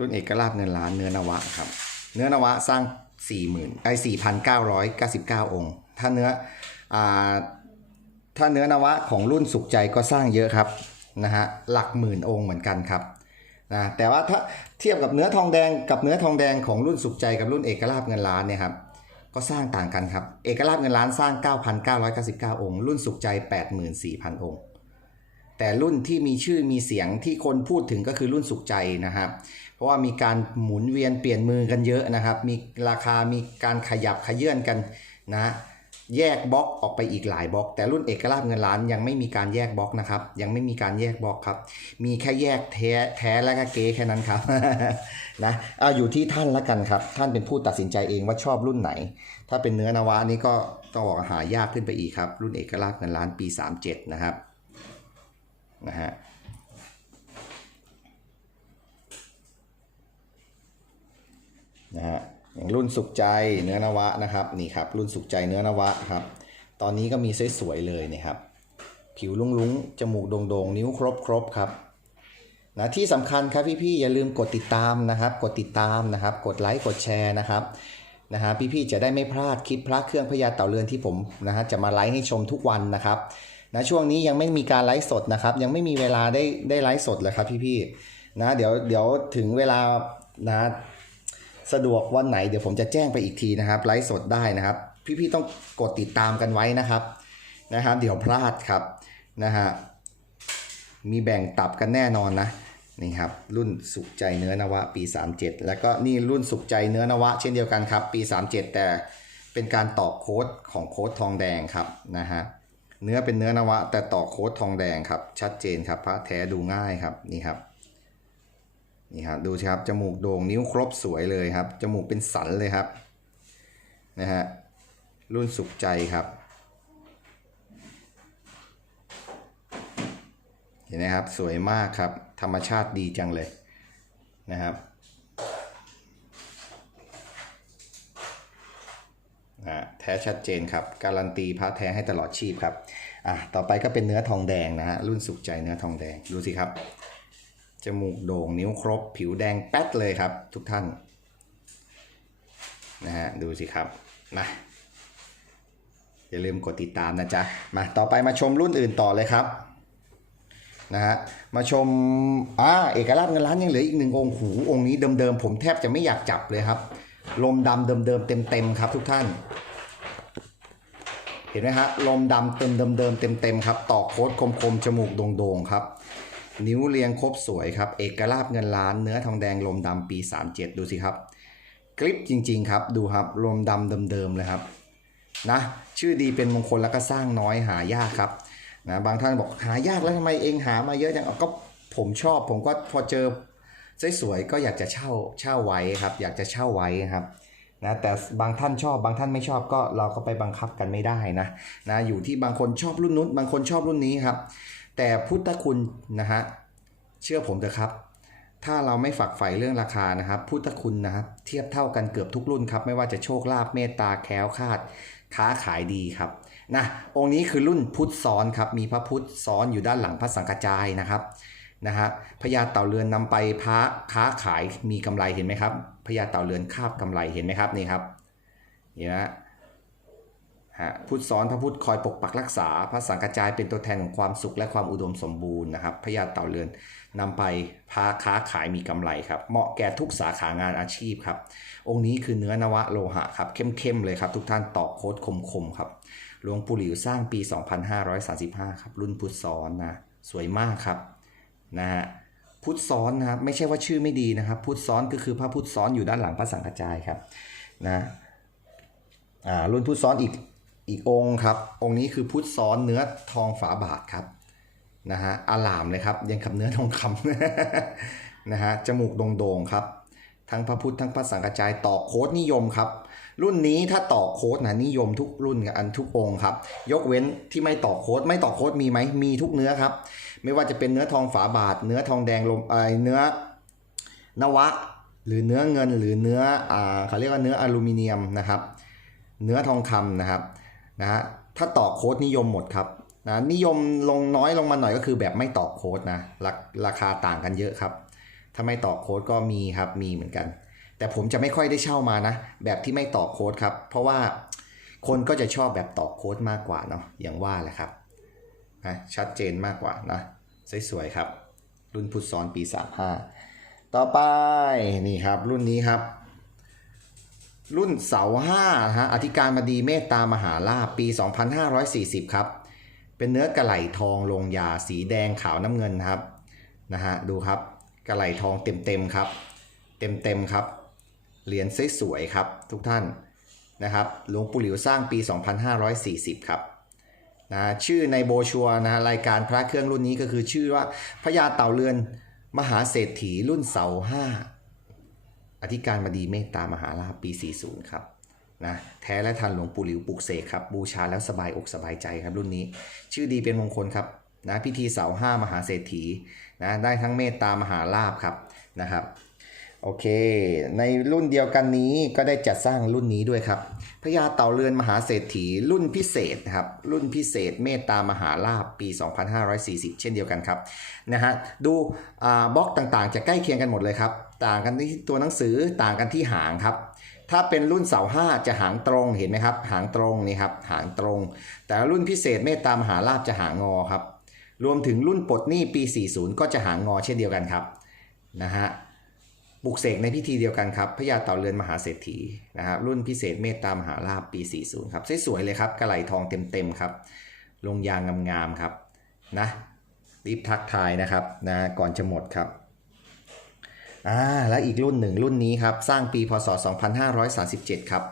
รุ่นเอกราชเงินล้านเนื้อนวะครับ เนื้อนวะสร้าง 4 0 0 0 0ไอ้4,999 องค์ ถ้าเนื้ออ่าถ้าเนื้อนวะของรุ่นสุขใจก็สร้างเยอะครับนะฮะหลักหมื่นองค์เหมือนกันครับนะแต่ว่าถ้าเทียบกับเนื้อทองแดงกับเนื้อทองแดงของรุ่นสุขใจกับรุ่นเอกราชเงินล้านเนี่ยครับก็สร้างต่างกันครับ เอกราชเงินล้านสร้าง 9,999 องค์ รุ่นสุขใจ 84,000 องค์ แต่รุ่นที่มีชื่อมีเสียงที่คนพูดถึงก็คือรุ่นสุขใจนะครับ เพราะว่ามีการหมุนเวียนเปลี่ยนมือกันเยอะนะครับ มีราคามีการขยับขยื่นกันนะแยกบล็อกออกไปอีกหลายบล็อก แต่รุ่นเอกราชเงินล้านยังไม่มีการแยกบล็อกนะครับ ยังไม่มีการแยกบล็อกครับ มีแค่แยกแท้แท้และก็เก๊แค่นั้นครับนะเอาอยู่ที่ท่านละกันครับ ท่านเป็นผู้ตัดสินใจเองว่าชอบรุ่นไหน ถ้าเป็นเนื้อนวะนี่ก็ต้องบอกหายากขึ้นไปอีกครับ รุ่นเอกราชเงินล้านปี 37 นะครับนะฮะ นะฮะอย่างรุ่นสุขใจเนื้อนวะนะครับนี่ครับรุ่นสุขใจเนื้อนวะครับ ตอนนี้ก็มีสวยๆเลยนี่ครับ ผิวลุ้งๆจมูกโด่งๆ นิ้วครบๆครับนะที่สำคัญครับพี่ๆอย่าลืมกดติดตามนะครับ กดติดตามนะครับ กดไลค์กดแชร์นะครับนะฮะพี่ๆจะได้ไม่พลาดคลิปพระเครื่องพญาเต่าเรือนที่ผมนะฮะจะมาไลฟ์ให้ชมทุกวันนะครับนะช่วงนี้ยังไม่มีการไลฟ์สดนะครับ ยังไม่มีเวลาได้ได้ไลฟ์สดเลยครับพี่ๆนะเดี๋ยวเดี๋ยวถึงเวลานะ สะดวกวันไหนเดี๋ยวผมจะแจ้งไปอีกทีนะครับไลฟ์สดได้นะครับ พี่ๆต้องกดติดตามกันไว้นะครับนะครับ เดี๋ยวพลาดครับนะฮะมีแบ่งตับกันแน่นอนนะนี่ครับรุ่นสุขใจเนื้อนวะปี 37 แล้วก็นี่รุ่นสุขใจเนื้อนวะ เช่นเดียวกันครับ ปี 37 แต่เป็นการต่อโค้ดของโค้ดทองแดงครับนะฮะเนื้อเป็นเนื้อนวะ แต่ต่อโค้ดทองแดงครับชัดเจนครับพระแท้ดูง่ายครับนี่ครับ นี่ครับดูครับจมูกโด่งนิ้วครบสวยเลยครับ จมูกเป็นสันเลยครับนะฮะรุ่นสุขใจครับ เห็นไหมครับสวยมากครับ ธรรมชาติดีจังเลยนะครับแท้ชัดเจนครับ การันตีพระแท้ให้ตลอดชีพครับอะต่อไปก็เป็นเนื้อทองแดงนะฮะรุ่นสุขใจเนื้อทองแดงดูสิครับ จมูกโด่งนิ้วครบ ผิวแดงแป๊ดเลยครับ ทุกท่านนะฮะดูสิครับมาอย่าลืมกดติดตามนะจ๊ะ มาต่อไปมาชมรุ่นอื่นต่อเลยครับนะฮะมาชมอ่าเอกราชเงินล้านยังเหลืออีกหนึ่งองค์หูองค์นี้เดิมๆผมแทบจะไม่อยากจับเลยครับ ลมดำเดิมๆเต็มๆครับ ทุกท่าน เห็นไหมฮะลมดำเติมเดิมๆเต็มๆครับ ต่อโค้ดคมๆจมูกโด่งๆครับ นิ้วเรียงครบสวยครับ เอกราชเงินล้านเนื้อทองแดงลมดำปี 37 ดูสิครับกริปจริง ๆ ครับ ดูครับลมดำเดิมๆเลยครับนะชื่อดีเป็นมงคลแล้วก็สร้างน้อยหายากครับนะบางท่านบอกหายากแล้วทำไมเองหามาเยอะจังก็ผมชอบ ผมก็พอเจอสวยๆก็อยากจะเช่าเช่าไว้ครับ อยากจะเช่าไว้ครับนะแต่บางท่านชอบบางท่านไม่ชอบก็เราก็ไปบังคับกันไม่ได้นะนะอยู่ที่บางคนชอบรุ่นนู้นบางคนชอบรุ่นนี้ครับ แต่พุทธคุณนะฮะเชื่อผมเถอะครับ ถ้าเราไม่ฝักใฝ่เรื่องราคานะครับ พุทธคุณนะครับเทียบเท่ากันเกือบทุกรุ่นครับ ไม่ว่าจะโชคลาภเมตตาแคล้วคลาดค้าขายดีครับนะองค์นี้คือรุ่นพุทธซ้อนครับ มีพระพุทธซ้อนอยู่ด้านหลังพระสังฆจายนะครับนะฮะพญาเต่าเรือนนำไปพระค้าขายมีกำไรเห็นไหมครับพญาเต่าเรือนคาบกำไรเห็นไหมครับนี่ครับนี่นะฮะ พุทธซ้อนพระพุทธคอยปกปักรักษา พระสังฆจายเป็นตัวแทนของความสุขและความอุดมสมบูรณ์นะครับพญาเต่าเรือนนำไปพาค้าขายมีกำไรครับเหมาะแก่ทุกสาขางานอาชีพครับ องค์นี้คือเนื้อนวะโลหะครับเข้มๆเลยครับ ทุกท่านตอกโค้ดคมๆครับหลวงปู่หลิวสร้างปี 2535 ครับรุ่นพุทธซ้อนนะสวยมากครับนะฮะพุทธซ้อนนะครับไม่ใช่ว่าชื่อไม่ดีนะครับ พุทธซ้อนก็คือพระพุทธซ้อนอยู่ด้านหลังพระสังฆจายครับนะอ่ารุ่นพุทธซ้อนอีก อีกองค์ครับ องค์นี้คือพุทธซ้อนเนื้อทองฝาบาทครับนะฮะอาลามเลยครับ ยังกับเนื้อทองคำนะฮะจมูกโด่งๆครับ ทั้งพระพุทธทั้งพระสังฆจายต่อโค้ดนิยมครับ รุ่นนี้ถ้าต่อโค้ดนะนิยมทุกรุ่นกับอันทุกองค์ครับ ยกเว้นที่ไม่ต่อโค้ดไม่ต่อโค้ดมีไหมมีทุกเนื้อครับ ไม่ว่าจะเป็นเนื้อทองฝาบาท เนื้อทองแดงลมเอ่อเนื้อนวะ หรือเนื้อเงินหรือเนื้ออ่าเขาเรียกว่าเนื้ออลูมิเนียมนะครับ เนื้อทองคำนะครับ นะฮะถ้าต่อโค้ดนิยมหมดครับนะนิยมลงน้อยลงมาหน่อยก็คือแบบไม่ต่อโค้ดนะราราคาต่างกันเยอะครับถถ้าไม่ต่อโค้ดก็มีครับมีเหมือนกัน แต่ผมจะไม่ค่อยได้เช่ามานะ แบบที่ไม่ต่อโค้ดครับ เพราะว่าคนก็จะชอบแบบต่อโค้ดมากกว่าเนาะอย่างว่าแหละครับนะชัดเจนมากกว่านะสวยๆครับ รุ่นพุทธซ้อนปี 35 ต่อไปนี่ครับรุ่นนี้ครับ รุ่นเสาห้าฮะอธิการบดีเมตตามหาลาปี 2540 ครับ เป็นเนื้อกระไหลทองลงยาสีแดงขาวน้ำเงินครับนะฮะดูครับกระไหลทองเต็มๆครับ เต็มๆครับ เหรียญสวยๆครับทุกท่านนะครับหลวงปู่หลิวสร้างปี 2540 ครับนะชื่อในโบชัวนะรายการพระเครื่องรุ่นนี้ก็คือชื่อว่าพญาเต่าเรือนมหาเศรษฐีรุ่นเสาห้า อธิการบดีเมตตามหาลาภปี 40 ครับนะแท้และทันหลวงปู่หลิวปลุกเสกครับ บูชาแล้วสบายอกสบายใจครับรุ่นนี้ ชื่อดีเป็นมงคลครับนะพิธีเสาห้ามหาเศรษฐีนะได้ทั้งเมตตามหาลาภครับนะครับโอเค ในรุ่นเดียวกันนี้ก็ได้จัดสร้างรุ่นนี้ด้วยครับพญาเต่าเรือนมหาเศรษฐีรุ่นพิเศษครับรุ่นพิเศษเมตตามหาลาภปี 2540 เช่นเดียวกันครับนะฮะดูอ่าบล็อกต่างๆ จะใกล้เคียงกันหมดเลยครับ ต่างกันที่ตัวหนังสือต่างกันที่หางครับ ถ้าเป็นรุ่นเสาห้าจะหางตรงเห็นไหมครับ หางตรงนี่ครับหางตรง แต่รุ่นพิเศษเมตตามหาลาภจะหางอครับ รวมถึงรุ่นปลดหนี้ปี 40 ก็จะหางอเช่นเดียวกันครับนะฮะปลุกเสกในพิธีเดียวกันครับพญาเต่าเรือนมหาเศรษฐีนะครับรุ่นพิเศษเมตตามหาลาภปี 40 ครับสวยๆเลยครับกระไหลทองเต็มๆครับ ลงยางงามๆครับนะรีบทักทายนะครับนะก่อนจะหมดครับ อ่าและอีกรุ่นหนึ่งรุ่นนี้ครับ สร้างปีพศ 2537 ครับ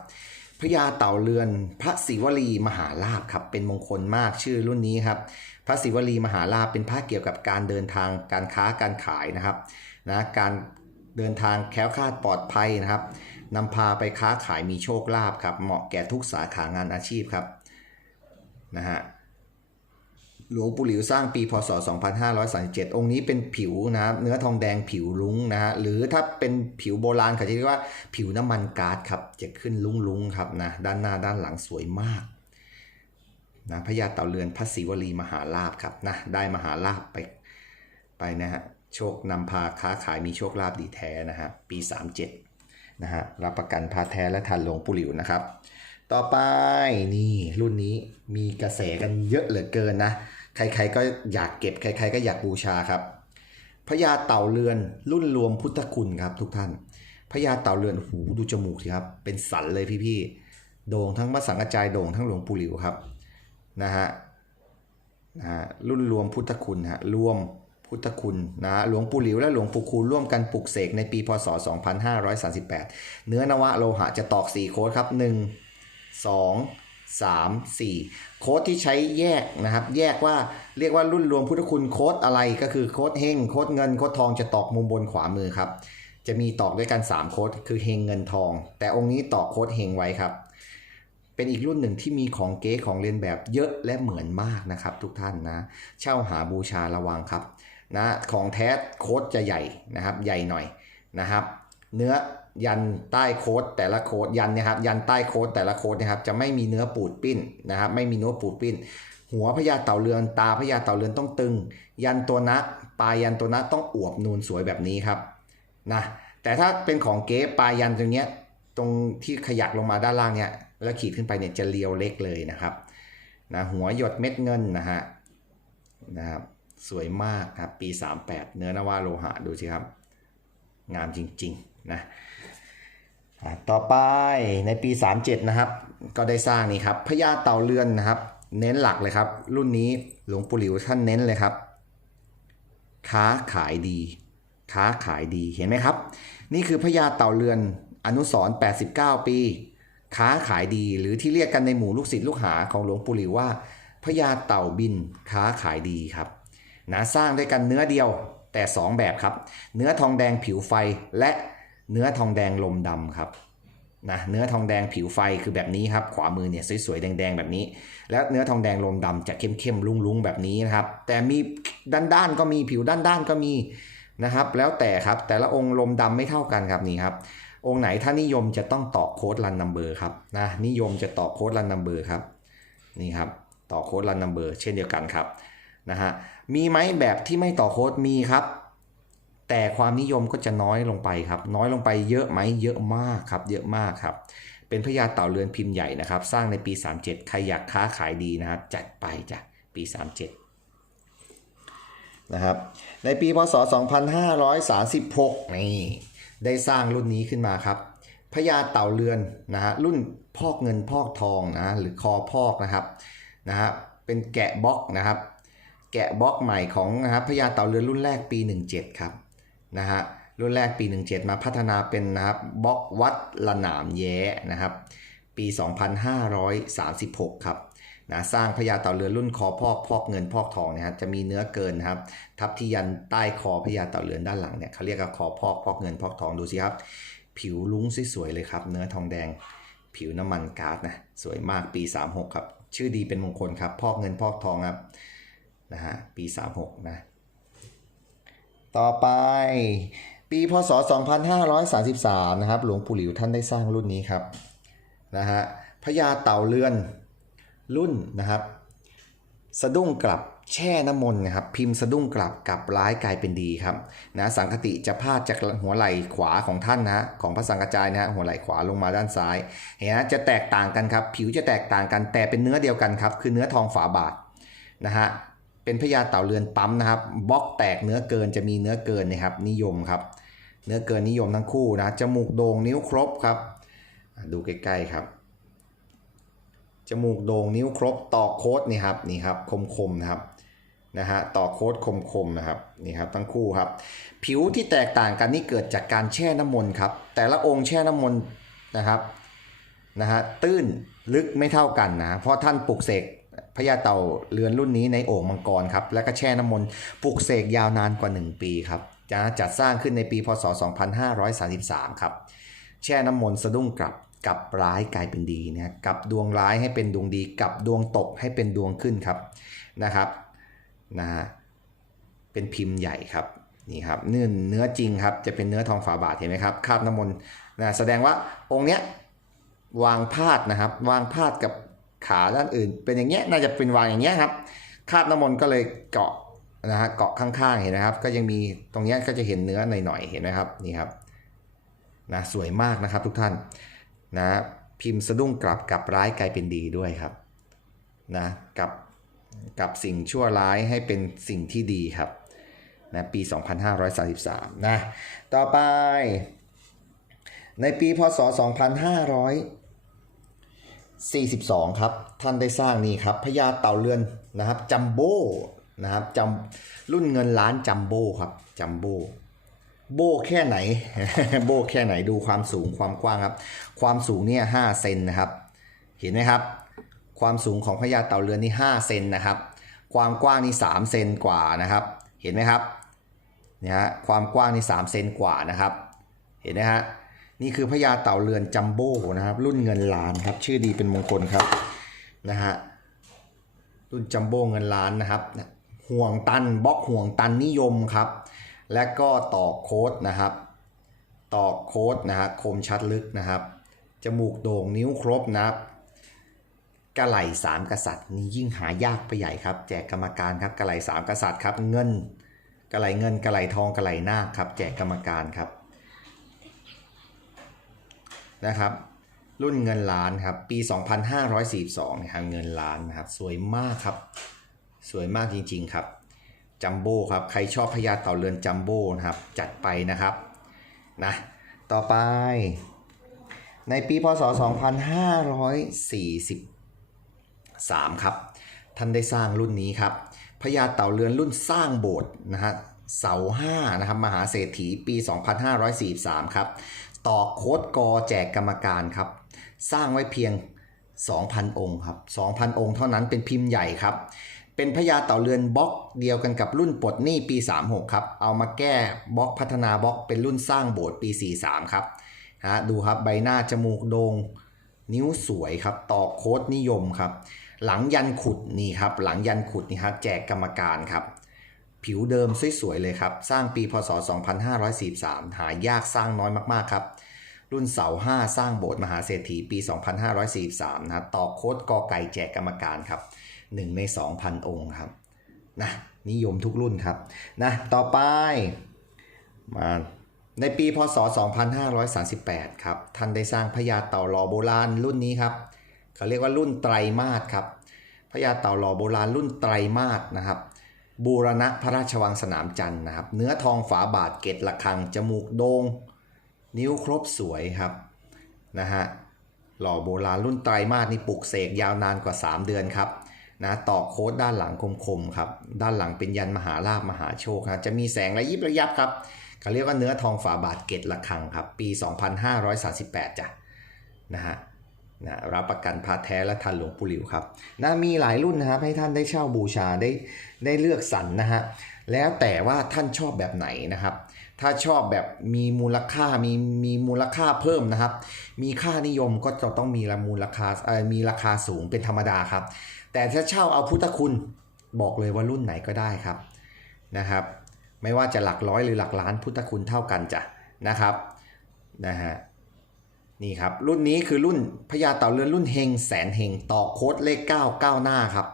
พญาเต่าเรือนพระศิวลีมหาลาภครับเป็นมงคลมากชื่อรุ่นนี้ครับ พระศิวลีมหาลาภเป็นพระเกี่ยวกับการเดินทางการค้าการขายนะครับนะการเดินทางแคล้วคลาดปลอดภัยนะครับนำพาไปค้าขายมีโชคลาภครับเหมาะแก่ทุกสาขางานอาชีพครับนะฮะ หลวงปู่หลิวสร้างปีพศ 2537 องค์นี้เป็นผิวนะเนื้อทองแดงผิวลุ้งนะฮะหรือถ้าเป็นผิวโบราณเขาจะเรียกว่าผิวน้ำมันก๊าซครับจะขึ้นลุ้งๆครับนะด้านหน้าด้านหลังสวยมากนะพญาเต่าเรือนพระศิวลีมหาลาภครับนะได้มหาลาภไปไปนะฮะโชคนำพาค้าขายมีโชคลาภดีแท้นะฮะปี 37นะฮะรับประกันพาแท้และทันหลวงปู่หลิวนะครับ ต่อไปนี่รุ่นนี้มีกระแสกันเยอะเหลือเกินนะ ใครๆก็อยากเก็บ ใครๆก็อยากบูชาครับพญาเต่าเรือนรุ่นรวมพุทธคุณครับทุกท่านพญาเต่าเรือนหูดูจมูกสิครับ เป็นสันเลยพี่ๆโด่งทั้งพระสังฆจายโด่งทั้งหลวงปู่หลิวครับนะฮะนะฮะรุ่นรวมพุทธคุณฮะรวมพุทธคุณนะหลวงปู่หลิวและหลวงปู่คูณร่วมกันปลุกเสกในปีพศ 2538 เนื้อนวะโลหะจะตอก 4 โค้ดครับ 1 2 3 4 โค้ดที่ใช้แยกนะครับ แยกว่าเรียกว่ารุ่นรวมพุทธคุณโค้ดอะไรก็คือโค้ดเฮงโค้ดเงินโค้ดทองจะตอกมุมบนขวามือครับ จะมีตอกด้วยกัน 3 โค้ดคือเฮงเงินทอง แต่องค์นี้ตอกโค้ดเฮงไว้ครับ เป็นอีกรุ่นหนึ่งที่มีของเก๊ของเรียนแบบเยอะและเหมือนมากนะครับ ทุกท่านนะ เช่าหาบูชาระวังครับนะของแท้โค้ดจะใหญ่นะครับ ใหญ่หน่อยนะครับ เนื้อ ยันใต้โค้ดแต่ละโค้ดยันนะครับยันใต้โค้ดแต่ละโค้ดนะครับจะไม่มีเนื้อปูดปิ้นนะครับไม่มีเนื้อปูดปิ้น หัวพญาเต่าเรือนตาพญาเต่าเรือนต้องตึง ยันตัวนะปลายยันตัวนะต้องอวบนูนสวยแบบนี้ครับนะแต่ถ้าเป็นของเก๊ปลายยันตรงเนี้ยตรงที่ขยักลงมาด้านล่างเนี้ยแล้วขีดขึ้นไปเนี่ยจะเรียวเล็กเลยนะครับนะหัวหยดเม็ดเงินนะฮะนะครับสวยมากครับปี 38 เนื้อนวาโลหะดูสิครับ งามจริง ๆ นะ ต่อไปในปี 37 นะครับ ก็ได้สร้างนี่ครับพญาเต่าเรือนนะครับ เน้นหลักเลยครับ รุ่นนี้หลวงปู่หลิวท่านเน้นเลยครับ ค้าขายดี ค้าขายดีเห็นไหมครับ นี่คือพญาเต่าเรือนอนุสร89 ปี ค้าขายดีหรือที่เรียกกันในหมู่ลูกศิษย์ลูกหาของหลวงปู่หลิวว่าพญาเต่าบินค้าขายดีครับนะสร้างด้วยกันเนื้อเดียวแต่ 2 แบบครับ เนื้อทองแดงผิวไฟและ เนื้อทองแดงลมดำครับนะเนื้อทองแดงผิวไฟคือแบบนี้ครับ ขวามือเนี่ยสวยๆแดงๆแบบนี้ แล้วเนื้อทองแดงลมดำจะเข้มๆลุ้งๆแบบนี้นะครับ แต่มีด้านๆก็มีผิวด้านๆก็มีนะครับ แล้วแต่ครับแต่ละองค์ลมดำไม่เท่ากันครับนี่ครับ องค์ไหนถ้านิยมจะต้องต่อโค้ดรันนัมเบอร์ครับนะนิยมจะต่อโค้ดรันนัมเบอร์ครับนี่ครับต่อโค้ดรันนัมเบอร์เช่นเดียวกันครับนะฮะมีไหมแบบที่ไม่ต่อโค้ดมีครับ แต่ความนิยมก็จะน้อยลงไปครับ น้อยลงไปเยอะไหมเยอะมากครับ เยอะมากครับ เป็นพญาเต่าเรือนพิมพ์ใหญ่นะครับ สร้างในปี 37 ใครอยากค้าขายดีนะครับจัดไปจ้ะปี 37 นะครับ ในปีพศ 2536 นี่ ได้สร้างรุ่นนี้ขึ้นมาครับพญาเต่าเรือนนะฮะรุ่นพอกเงินพอกทองนะหรือคอพอกนะครับนะฮะเป็นแกะบล็อกนะครับ แกะบล็อกใหม่ของนะครับพญาเต่าเรือนรุ่นแรกปี 17 ครับ นะฮะรุ่นแรกปี 17 มาพัฒนาเป็นนะครับบล็อกวัดละหนามแย้นะครับ ปี 2536 ครับนะสร้างพญาเต่าเรือนรุ่นคอพอกพอกเงินพอกทองนะฮะจะมีเนื้อเกินนะครับ ทับที่ยันใต้คอพญาเต่าเรือนด้านหลังเนี่ยเขาเรียกว่าคอพอกพอกเงินพอกทองดูสิครับ ผิวลุ้งสวยๆเลยครับ เนื้อทองแดง ผิวน้ำมันก๊าซนะสวยมากปี 36 ครับ ชื่อดีเป็นมงคลครับ พอกเงินพอกทองครับนะฮะปี 36 นะ ต่อไป ปีพศ 2533 นะครับ หลวงปู่หลิวท่านได้สร้างรุ่นนี้ครับนะฮะพญาเต่าเรือนรุ่นนะครับ สะดุ้งกลับแช่น้ำมนต์นะครับพิมพ์สะดุ้งกลับกลับร้ายกลายเป็นดีครับนะสังคติจะพาดจากหัวไหล่ขวาของท่านนะฮะของพระสังกจายนะฮะหัวไหล่ขวาลงมาด้านซ้ายเห็นไหมจะแตกต่างกันครับ ผิวจะแตกต่างกันแต่เป็นเนื้อเดียวกันครับ คือเนื้อทองฝาบาทนะฮะ เป็นพญาเต่าเรือนปั๊มนะครับบล็อกแตกเนื้อเกินจะมีเนื้อเกินนะครับนิยมครับ เนื้อเกินนิยมทั้งคู่นะจมูกโด่งนิ้วครบครับ ดูใกล้ๆครับจมูกโด่งนิ้วครบต่อโค้ดนี่ครับนี่ครับคมๆนะครับนะฮะต่อโค้ดคมๆนะครับนี่ครับทั้งคู่ครับ ผิวที่แตกต่างกันนี่เกิดจากการแช่น้ำมนต์ครับ แต่ละองค์แช่น้ำมนต์นะครับนะฮะตื้นลึกไม่เท่ากันนะเพราะท่านปลุกเสก พญาเต่าเรือนรุ่นนี้ในโอ่งมังกรครับ แล้วก็แช่น้ำมนต์ปลุกเสกยาวนานกว่า 1 ปีครับจะจัดสร้างขึ้นในปีพศ 2533 ครับ แช่น้ำมนต์สะดุ้งกลับกลับร้ายกลายเป็นดีนะกลับดวงร้ายให้เป็นดวงดีกลับดวงตกให้เป็นดวงขึ้นครับนะครับนะฮะเป็นพิมพ์ใหญ่ครับนี่ครับเนื้อเนื้อจริงครับจะเป็นเนื้อทองฝาบาทเห็นไหมครับคาบน้ำมนต์นะแสดงว่าองค์เนี้ยวางพาดนะครับ วางพาดกับ ขาด้านอื่น เป็นอย่างเงี้ยน่าจะเป็นวางอย่างเงี้ยครับคาบน้ำมนต์ก็เลยเกาะนะฮะเกาะข้างๆเห็นไหมครับ ก็ยังมีตรงเนี้ยก็จะเห็นเนื้อหน่อยๆเห็นไหมครับนี่ครับนะสวยมากนะครับทุกท่านนะพิมพ์สะดุ้งกลับกับร้ายกลายเป็นดีด้วยครับนะกับกับสิ่งชั่วร้ายให้เป็นสิ่งที่ดีครับนะปี 2533นะต่อไป ในปีพศ 42 ครับ ท่านได้สร้างนี่ครับพญาเต่าเรือนนะครับ จัมโบ้นะครับจำรุ่นเงินล้านจัมโบ้ครับ จัมโบ้โบแค่ไหน โบแค่ไหนดูความสูงความกว้างครับ ความสูงเนี่ยห้าเซนนะครับ เห็นไหมครับ ความสูงของพญาเต่าเรือนนี่ห้าเซนนะครับ ความกว้างนี่สามเซนกว่านะครับ เห็นไหมครับเนี่ยฮะความกว้างนี่สามเซนกว่านะครับ เห็นไหมฮะ นี่คือพญาเต่าเรือนจัมโบ้นะครับ รุ่นเงินล้านครับ ชื่อดีเป็นมงคลครับนะฮะรุ่นจัมโบ้เงินล้านนะครับ ห่วงตันบล็อกห่วงตันนิยมครับ และก็ต่อโค้ดนะครับ ต่อโค้ดนะฮะคมชัดลึกนะครับจมูกโด่งนิ้วครบนะครับกระไหล่สามกษัตริย์นี่ยิ่งหายากไปใหญ่ครับ แจกกรรมการครับกระไหล่สามกษัตริย์ครับ เงินกระไหล่เงินกระไหล่ทองกระไหล่นาคครับ แจกกรรมการครับ นะครับรุ่นเงินล้านครับปี 2542นะครับเงินล้านนะครับสวยมากครับ สวยมากจริง ๆ ครับจัมโบ้ครับใครชอบพญาเต่าเรือนจัมโบ้นะครับจัดไปนะครับนะต่อไป ในปีพศ 2543 ครับ ท่านได้สร้างรุ่นนี้ครับพญาเต่าเรือนรุ่นสร้างโบสถ์นะฮะเสาห้านะครับมหาเศรษฐีปี 2543 ครับ ต่อโค้ดกอแจกกรรมการครับ สร้างไว้เพียง 2,000 องค์ครับ 2,000 องค์เท่านั้นเป็นพิมพ์ใหญ่ครับ เป็นพญาเต่าเรือนบล็อกเดียวกันกับรุ่นปลดหนี้ปี 36 ครับ เอามาแก้บล็อกพัฒนาบล็อกเป็นรุ่นสร้างโบสถ์ปี 43 ครับฮะดูครับใบหน้าจมูกโดง่งนิ้วสวยครับ ต่อโค้ดนิยมครับ หลังยันขุดนี่ครับ หลังยันขุดนี่ครับแจกกรรมการครับ ผิวเดิมสวยๆเลยครับ สร้างปีพศ 2543 หายากสร้างน้อยมากๆครับ รุ่นเสา5สร้างโบสถ์มหาเศรษฐีปี 2543 นะต่อโค้ดกอไก่แจกกรรมการครับ 1 ใน 2,000 องค์ครับนะนิยมทุกรุ่นครับนะต่อไปมาในปีพศ 2538 ครับ ท่านได้สร้างพญาเต่าหล่อโบราณรุ่นนี้ครับเขาเรียกว่ารุ่นไตรมาสครับพญาเต่าหล่อโบราณรุ่นไตรมาสนะครับ บูรณะพระราชวังสนามจันทร์นะครับ เนื้อทองฝาบาทเกตระฆัง จมูกโดง่งนิ้วครบสวยครับนะฮะหล่อโบราณรุ่นไตรมาสนี่ปลุกเสกยาวนานกว่า 3 เดือนครับนะต่อโค้ดด้านหลังคมๆครับด้านหลังเป็นยันมหาลาภมหาโชคนะจะมีแสงระยิบระยับครับเขาเรียกว่าเนื้อทองฝาบาทเกตระฆังครับปี 2538จ้ะนะฮะ นะรับประกันพระแท้และทันหลวงปู่หลิวครับนะมีหลายรุ่นนะครับให้ท่านได้เช่าบูชาได้ได้เลือกสรรนะฮะแล้วแต่ว่าท่านชอบแบบไหนนะครับ ถ้าชอบแบบมีมูลค่ามีมีมูลค่าเพิ่มนะครับ มีค่านิยมก็จะต้องมีมูลค่าเอ่อมีราคาสูงเป็นธรรมดาครับ แต่ถ้าเช่าเอาพุทธคุณบอกเลยว่ารุ่นไหนก็ได้ครับนะครับ ไม่ว่าจะหลักร้อยหรือหลักล้านพุทธคุณเท่ากันจ้ะนะครับนะฮะ นี่ครับ รุ่นนี้คือรุ่นพญาเต่าเรือนรุ่นเฮงแสนเฮงต่อโค้ดเลข9 9หน้าครับ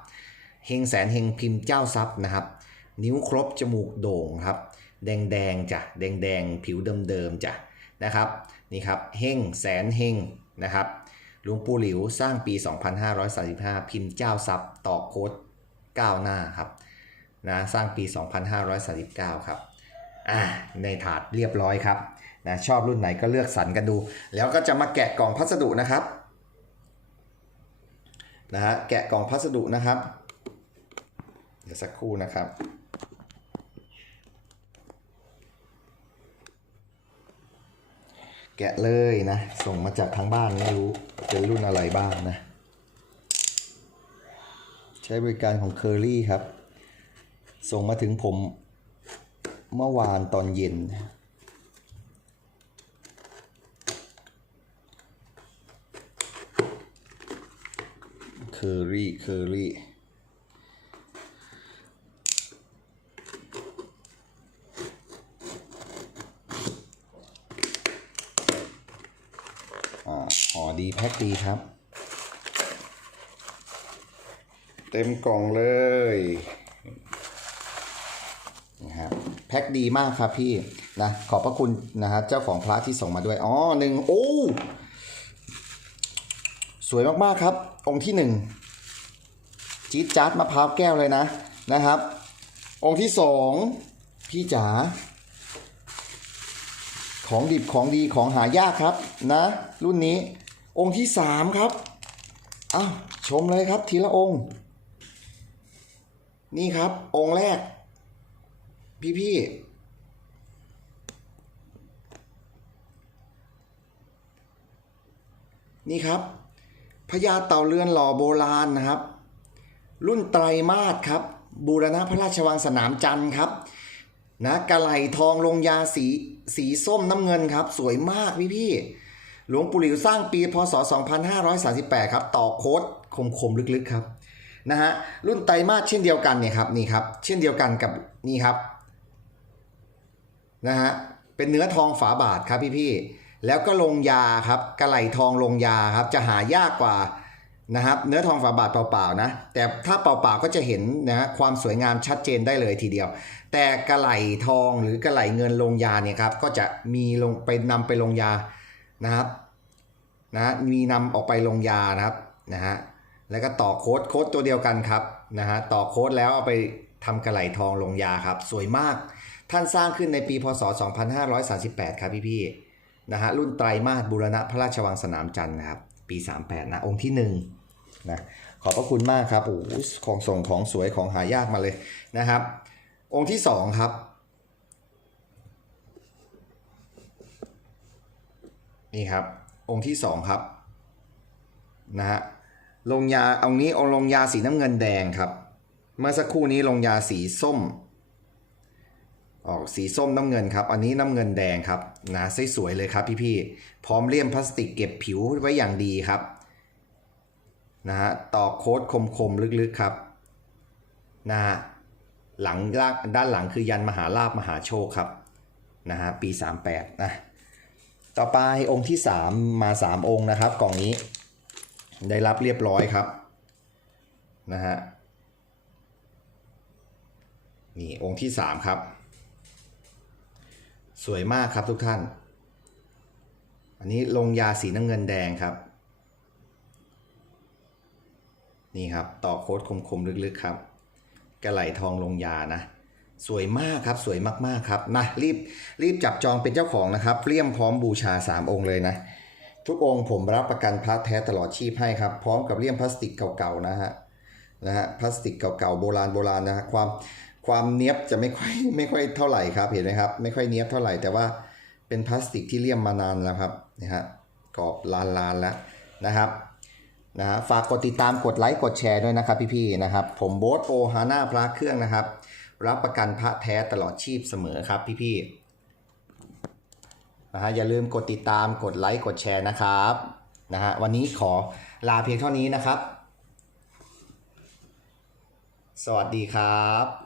เฮงแสนเฮงพิมพ์เจ้าทรัพย์นะครับ นิ้วครบจมูกโด่งครับ แดงแดงจ้ะแดงแดงผิวเดิมๆจ้ะนะครับนี่ครับเฮงแสนเฮงนะครับหลวงปู่หลิวสร้างปี 2535 พิมพ์เจ้าทรัพย์ต่อโค้ด9หน้าครับนะสร้างปี 2539 ครับอ่าในถาดเรียบร้อยครับ นะชอบรุ่นไหนก็เลือกสรรกันดู แล้วก็จะมาแกะกล่องพัสดุนะครับนะฮะแกะกล่องพัสดุนะครับ เดี๋ยวสักครู่นะครับแกะเลยนะ ส่งมาจากทางบ้านไม่รู้เป็นรุ่นอะไรบ้างนะ ใช้บริการของเคอรี่ครับ ส่งมาถึงผมเมื่อวานตอนเย็น เคอรี่เคอรี่อ่าห่อดีแพ็คดีครับ เต็มกล่องเลยนะครับแพ็คดีมากครับพี่นะขอบพระคุณนะฮะเจ้าของพระที่ส่งมาด้วย อ๋อหนึ่งโอ้ สวยมาก ๆ ครับ องค์ที่หนึ่งจี๊ดจ๊ดมะพร้าวแก้วเลยนะนะครับ องค์ที่สองพี่จ๋าของดิบของดีของหายากครับนะ รุ่นนี้องค์ที่สามครับอ้าวชมเลยครับทีละองค์ นี่ครับองค์แรก พี่พี่นี่ครับ พญาเต่าเรือนหล่อโบราณนะครับ รุ่นไตรมาสครับ บูรณะพระราชวังสนามจันทร์ครับนะกระไหลทองลงยาสีสีส้มน้ำเงินครับ สวยมากพี่พี่หลวงปู่หลิวสร้างปีพศ 2538 ครับ ต่อโค้ดคมคมลึกๆครับนะฮะรุ่นไตรมาสเช่นเดียวกันเนี่ยครับนี่ครับเช่นเดียวกันกับนี่ครับนะฮะเป็นเนื้อทองฝาบาทครับพี่พี่ แล้วก็ลงยาครับกระไหลทองลงยาครับจะหายากกว่านะครับเนื้อทองฝาบาทเปล่าๆนะแต่ถ้าเปล่าๆก็จะเห็นนะความสวยงามชัดเจนได้เลยทีเดียว แต่กระไหลทองหรือกระไหลเงินลงยาเนี่ยครับก็จะมีลงไปนำไปลงยานะครับนะมีนำออกไปลงยานะครับนะฮะแล้วก็ต่อโค้ดโค้ดตัวเดียวกันครับนะฮะต่อโค้ดแล้วเอาไปทำกระไหลทองลงยาครับ สวยมากท่านสร้างขึ้นในปีพศ 2538 ครับพี่ๆ นะฮะรุ่นไตรมาสบูรณะพระราชวังสนามจันทร์นะครับ ปี 38 นะ องค์ที่หนึ่งนะขอบพระคุณมากครับโอ้ของส่งของสวยของหายากมาเลยนะครับ องค์ที่สองครับ นี่ครับ องค์ที่สองครับนะฮะลงยาองค์นี้องลงยาสีน้ำเงินแดงครับ เมื่อสักครู่นี้ลงยาสีส้ม ออกสีส้มน้ำเงินครับ อันนี้น้ำเงินแดงครับนะสวยๆเลยครับพี่ๆ พร้อมเลี่ยมพลาสติกเก็บผิวไว้อย่างดีครับนะฮะต่อโค้ดคมๆ ลึกๆครับนะฮะหลังด้านด้านหลังคือยันมหาลาบมหาโชคครับนะฮะปี 38นะต่อไปองค์ที่ 3 มา 3 องค์นะครับ กล่องนี้ได้รับเรียบร้อยครับนะฮะนี่องค์ที่ 3 ครับ สวยมากครับทุกท่าน อันนี้ลงยาสีน้ำเงินแดงครับ นี่ครับต่อโค้ดคมๆลึกๆครับกระไหลทองลงยานะ สวยมากครับสวยมากๆครับนะรีบรีบจับจองเป็นเจ้าของนะครับเลี่ยมพร้อมบูชา 3 องค์เลยนะ ทุกองค์ผมรับประกันพระแท้ตลอดชีพให้ครับ พร้อมกับเลี่ยมพลาสติกเก่าๆนะฮะนะฮะพลาสติกเก่าๆโบราณโบราณนะฮะความ ความเนี้ยบจะไม่ค่อยไม่ค่อยเท่าไหร่ครับเห็นไหมครับ ไม่ค่อยเนี้ยบเท่าไหร่แต่ว่าเป็นพลาสติกที่เลี่ยมมานานแล้วครับนะฮะกรอบลานลานๆแล้วนะครับนะฮะฝากกดติดตามกดไลค์กดแชร์ด้วยนะครับพี่ๆนะครับ ผมโบ๊ทโอฮาน่าพระเครื่องนะครับ รับประกันพระแท้ตลอดชีพเสมอครับพี่ๆนะฮะอย่าลืมกดติดตามกดไลค์กดแชร์นะครับนะฮะวันนี้ขอลาเพียงเท่านี้นะครับ สวัสดีครับ